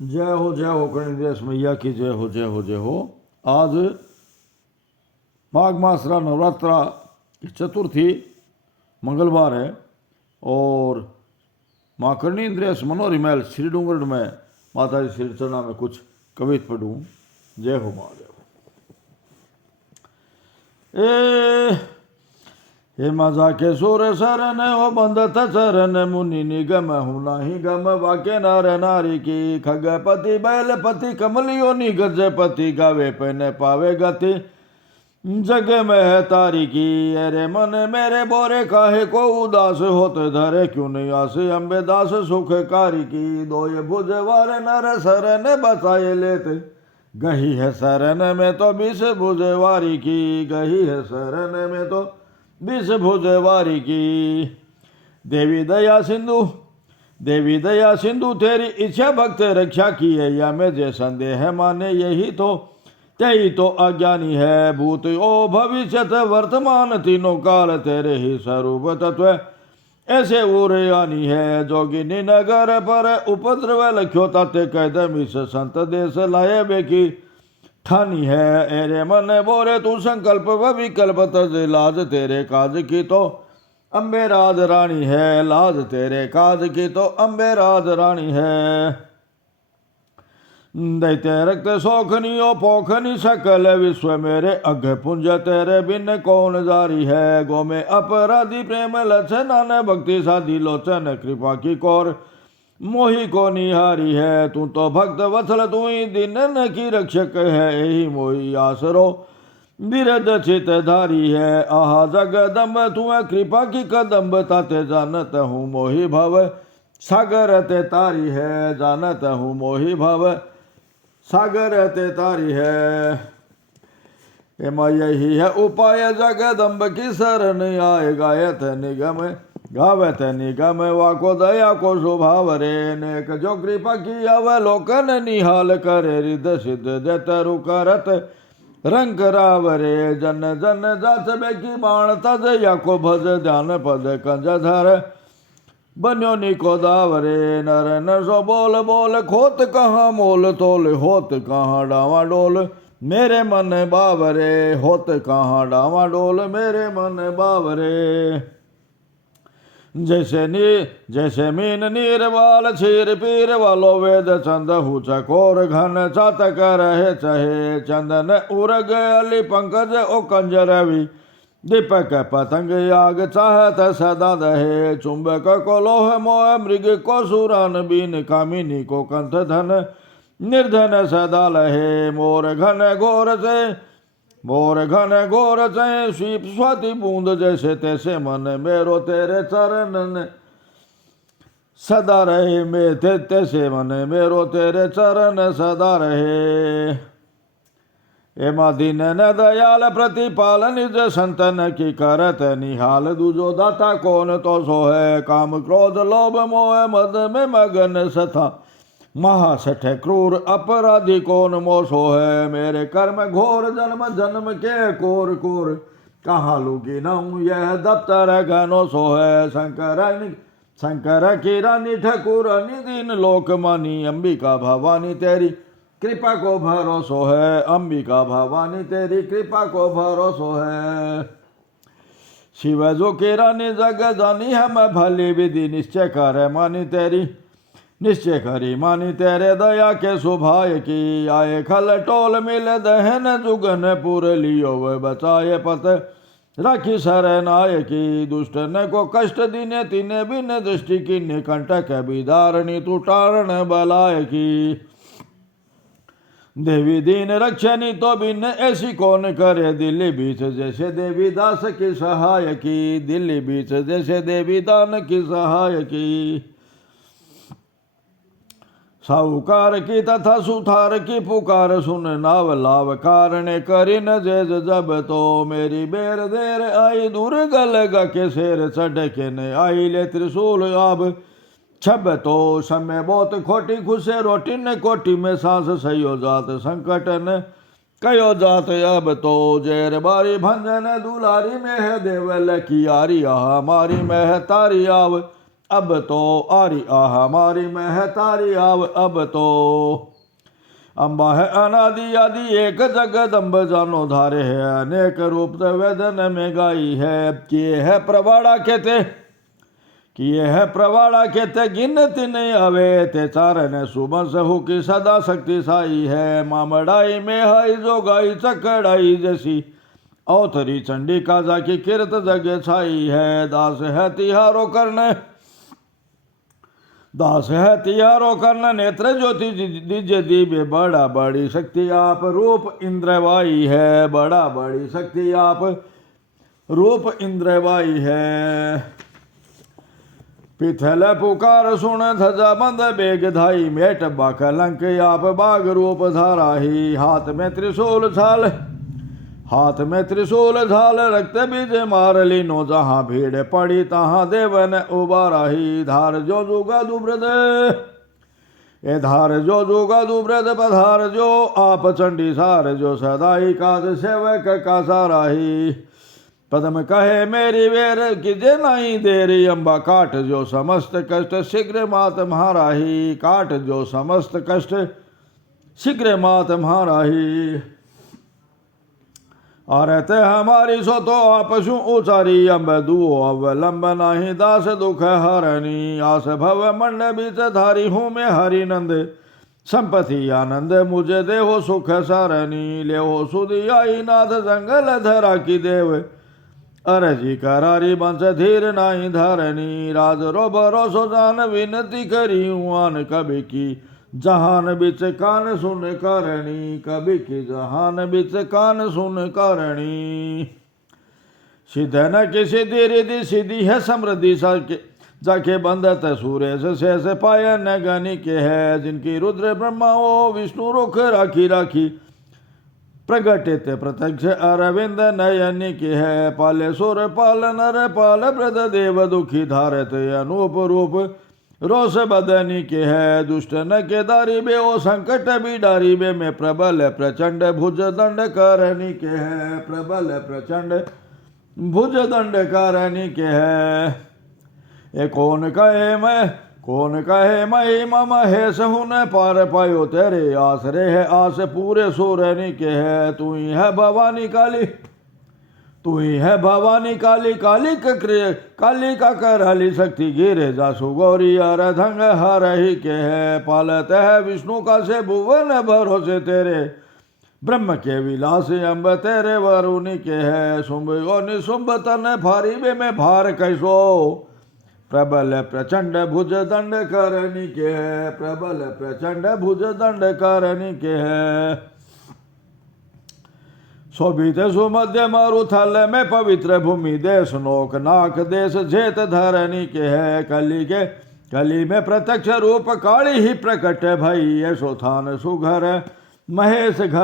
जय हो कणिदेश मैया की जय हो जय हो जय हो। आज माघ मासरा नवरात्रा की चतुर्थी मंगलवार है और माँ करणी इंद्रियस मनोहरी महल श्री डूंगरगढ़ में माता जी श्री चरणा में कुछ कवित पढ़ूँ। जय हो माँ जय हो। हे मजा के सुर शरण हो बंधत चरण मुनि निगम हूँ नाही गम वाक्य नर नारी की खगपति बैलपति कमलियो निगजपति गावे पन पावे गति जग में है तारी की। अरे मन मेरे बोरे काहे को उदास होते धरे क्यों नहीं आसे अम्बे दास सुख कारी की। दोय भुजवार नर शरण बचाए लेते गही है शरण में तो बीस भुजवारी की। गही है शरण में तो बीस भुजवारी की। देवी दया सिंधु तेरी इच्छा भक्त रक्षा की है या में जे संदेह माने यही तो अज्ञानी है। भूत ओ भविष्यत वर्तमान तीनों काल तेरे ही स्वरूप तत्व ऐसे उरयानी है। जोगिनी नगर पर उपद्रव लख्यो तत्व कैदम इस संत देश लाए बेकी ठानी है। एरे मन बोरे तू संकल्प व विकल्प तज लाज तेरे काज की तो अम्बे राज रानी है। लाज तेरे काज की तो अम्बे राज रानी है। दैत्य रक्त शोखनियो पोखनी सकल विश्व मेरे अघ पुंज तेरे बिन कौन जारी है। गो में अपराधी प्रेम लक्षण भक्ति साधी लोचन कृपा की कौर मोही को निहारी है। तू तो भक्त वत्सल तू ही दीनन की रक्षक है। यही मोही आसरो बिरद चित धारी है। आहा जगदम्ब तू कृपा की कदम्ब ताते जानत हूँ मोही भव सागर ते तारी है। जानत हूँ मोही भव सागर ते तारी है। एमा यही है उपाय जगदम्ब की शरण आए गायत निगम गावत निगम वाको दया को स्वभाव रे। नेक जो कृपा की अवलोकन निहाल करे हृदय सिद्ध जतरु करत रंग रावरे। जन जन जाच बेकी बाण तज या को भज ध्यान पद कंज धर बन्यो निको दावरे। नर न सो बोल बोल खोत कहाँ मोल तोल होत कहाँ डावा डोल मेरे मन बावरे। होत कहाँ डावा डोल मेरे मन बावरे। जैसे मीन नीर वाल क्षीर पीर वालो वेद चंद हु चकोर घन चातक रहे चहे। चंदन उरग अली पंकज ओ कंज रवि दीपक पतंग याग चाहत सदा दहे। चुंबक को लोह मोह मृग को सुरान बीन कामिनी को कंठ धन निर्धन सदा लहे। मोर घन घोर से स्वीप स्वाति बूंद जैसे तैसे मन मेरो तेरे चरण सदा रहे। में तैसे मन मेरो तेरे चरण सदा रहे। एमा दीन न दयाल प्रतिपाल निज संतन की करत निहाल। दूजो दाता कौन तो सो है। काम क्रोध लोभ मोह मद में मगन सथा महासठ क्रूर अपराधी कौन मोसो है। मेरे कर्म घोर जन्म जन्म के कोर कोर कहाँ लूगी नाऊं यह दफ्तर घनो सो है। शंकर की रानी ठकुरानी दीन लोक मानी अंबिका भवानी तेरी कृपा को भरोसो है। अंबिका भवानी तेरी कृपा को भरोसो है। शिव जो की रानी जग जानी हम भली विधि निश्चय कर मानी तेरी निश्चय करी मानी तेरे दया के सुभाय की। आए खल टोल मिल दहन जुगन पुर लियो व बचाए पत राखी शरणाय की। दुष्ट न को कष्ट दीने तीने बिन दृष्टि की निकंटक विदारणी तू टारण बलाय की। देवी दीन रक्षणी तो बिन ऐसी कौन करे। दिल्ली बीच जैसे देवी दास की सहाय की। दिल्ली बीच जैसे देवी दान की सहाय की। साहूकार की तथा सुथार की पुकार सुन नाव लाव कारण करिन जेज जब तो। मेरी बेर देर आई दूर गलगा के शेर चढ़ के न आई ले त्रिशूल आब छब तो। समय बहुत खोटी खुशे रोटी ने कोटी में सांस सयो जात संकटन कयो जात अब तो। जेर बारी भंजन दुलारी में है देवल की यारी आहा मारी में है तारी आव अब तो आरी आह हमारी में है तारी आव अब तो। अम्बा है अनादि आदि एक जगदम्ब जानो धारे है अनेक रूप वेदन में गाई है। किए है प्रवाड़ा कहते किए है प्रवाड़ा कहते गिनती नहीं आवे ते चारण सुबह सहु की सदा शक्ति साई है। मामड़ाई में हाई जो गाई चकड़ाई जैसी औथरी चंडी काजा की किरत जगे छाई है। दास है तिहारो करने दास है तिहारो करना नेत्र ज्योति दीजे दीबे बड़ा बड़ी शक्ति आप रूप इंद्रवाई है। बड़ा बड़ी शक्ति आप रूप इंद्रवाई है। पिथल पुकार सुन धजा बंद बेग धाई मेट बाकलंक आप बाग रूप धारा ही। हाथ में त्रिशूल झाल रक्त बीज मार लीनो जहां भीड़ पड़ी तहां देवन उबारा ही। धार जो जुगा दुब्रद ए धार जो जुगा दुब्रद पधार जो आप चंडी सार जो सदाई काज सेवक का सारा ही। पदम कहे मेरी वेर किजे नहीं देरी अम्बा काट जो समस्त कष्ट शीघ्र मात म्हारा ही। काट जो समस्त कष्ट शीघ्र मात म्हारा ही। आरते हमारी सो तो आपशु उचारी अम्ब दुओ अवलंब नाही दास दुख हरणी। आस भव मंड बीच धारी हूँ मैं हरि नंद संपत्ति आनंद मुझे देहो सुख सारणी। लेहो सुधी आई नाथ जंगल धरा की देव अरजी करारी बंस धीर नाही धारणी। राज रो भरोसो जान विनती करी आन कभी की जहान बिच कान सुन करणी। कभी की जहान बिच कान सुन करणी। सिद्ध न की सिद्धि रिधि सिद्धि है समृद्धि जाके बंदत सूर्य से पाय न गनी के है। जिनकी रुद्र ब्रह्मा ओ विष्णु रुख राखी राखी प्रगटित प्रत्यक्ष अरविंद नयन की है। पाले सुर पाल नर पाल प्रद देव दुखी धारत अनूप रूप रोष बदनी के है। दुष्ट न के दारी बे ओ संकट भी डारी बे में प्रबल प्रचंड भुज दंड करनी के है। प्रबल प्रचंड भुज दंड करनी के है। ये कौन कहे मई मम है सहु न पार पायो तेरे आसरे है आस पूरे सोरनी के है। तू ही है भवानी काली तू ही है भवानी काली काली का कर हली शक्ति गिरे जासु गौरी अरधंग हर ही के है। पालत है विष्णु का से भुवन भरोसे तेरे ब्रह्म के विलास अम्ब तेरे वरुणी के है। शुंभ और निशुंभ तन भारी बे में भार कैसो प्रबल प्रचंड भुज दंड करनी के है। प्रबल प्रचंड भुज दंड करनी के है। शोभित सुमध्य मारुथल में पवित्र भूमि देश नोक नाक देश जेत धरनी के है। कली में प्रत्यक्ष रूप काली ही प्रकट भई यशोथान सुघर महेश घर